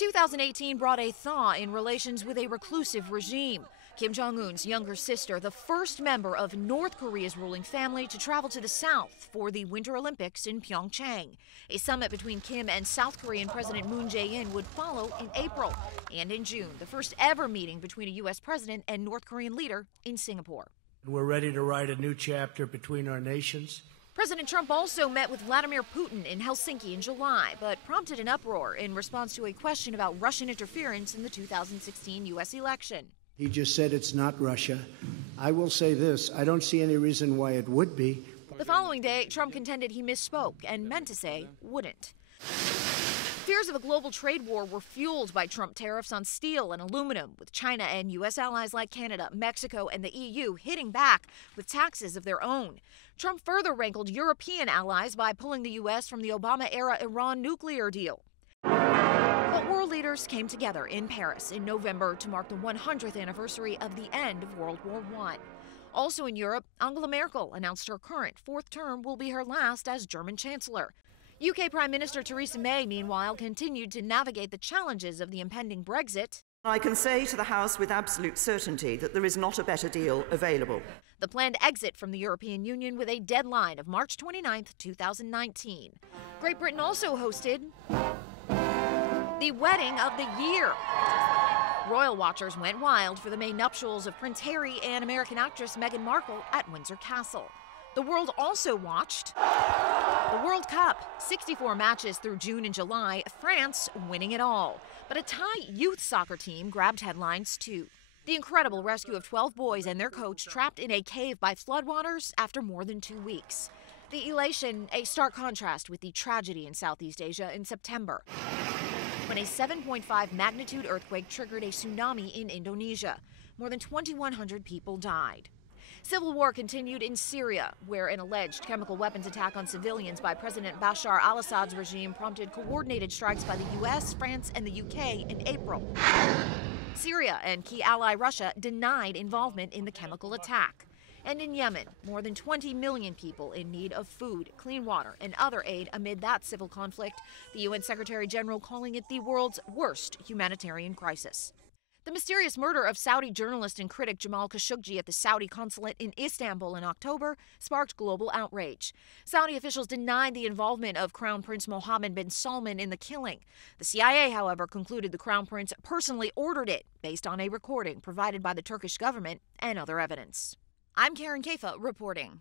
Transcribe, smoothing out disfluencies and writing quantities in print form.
2018 brought a thaw in relations with a reclusive regime. Kim Jong-un's younger sister, the first member of North Korea's ruling family to travel to the South for the Winter Olympics in Pyeongchang. A summit between Kim and South Korean President Moon Jae-in would follow in April. And in June, the first ever meeting between a U.S. president and North Korean leader in Singapore. We're ready to write a new chapter between our nations. President Trump also met with Vladimir Putin in Helsinki in July, but prompted an uproar in response to a question about Russian interference in the 2016 U.S. election. He just said it's not Russia. I will say this, I don't see any reason why it would be. The following day, Trump contended he misspoke and meant to say wouldn't. Fears of a global trade war were fueled by Trump tariffs on steel and aluminum, with China and U.S. allies like Canada, Mexico, and the EU hitting back with taxes of their own. Trump further rankled European allies by pulling the U.S. from the Obama-era Iran nuclear deal. But world leaders came together in Paris in November to mark the 100th anniversary of the end of World War I. Also in Europe, Angela Merkel announced her current fourth term will be her last as German Chancellor. UK Prime Minister Theresa May, meanwhile, continued to navigate the challenges of the impending Brexit. I can say to the House with absolute certainty that there is not a better deal available. The planned exit from the European Union with a deadline of March 29, 2019. Great Britain also hosted the wedding of the year. Royal watchers went wild for the May nuptials of Prince Harry and American actress Meghan Markle at Windsor Castle. The world also watched the World Cup, 64 matches through June and July, France winning it all. But a Thai youth soccer team grabbed headlines too. The incredible rescue of 12 boys and their coach trapped in a cave by floodwaters after more than 2 weeks. The elation, a stark contrast with the tragedy in Southeast Asia in September, when a 7.5 magnitude earthquake triggered a tsunami in Indonesia. More than 2,100 people died. Civil war continued in Syria, where an alleged chemical weapons attack on civilians by President Bashar al-Assad's regime prompted coordinated strikes by the U.S., France, and the UK in April. Syria and key ally Russia denied involvement in the chemical attack. And in Yemen, more than 20 million people in need of food, clean water, and other aid amid that civil conflict, the UN Secretary General calling it the world's worst humanitarian crisis. The mysterious murder of Saudi journalist and critic Jamal Khashoggi at the Saudi consulate in Istanbul in October sparked global outrage. Saudi officials denied the involvement of Crown Prince Mohammed bin Salman in the killing. The CIA, however, concluded the Crown Prince personally ordered it, based on a recording provided by the Turkish government and other evidence. I'm Karen Kaifa reporting.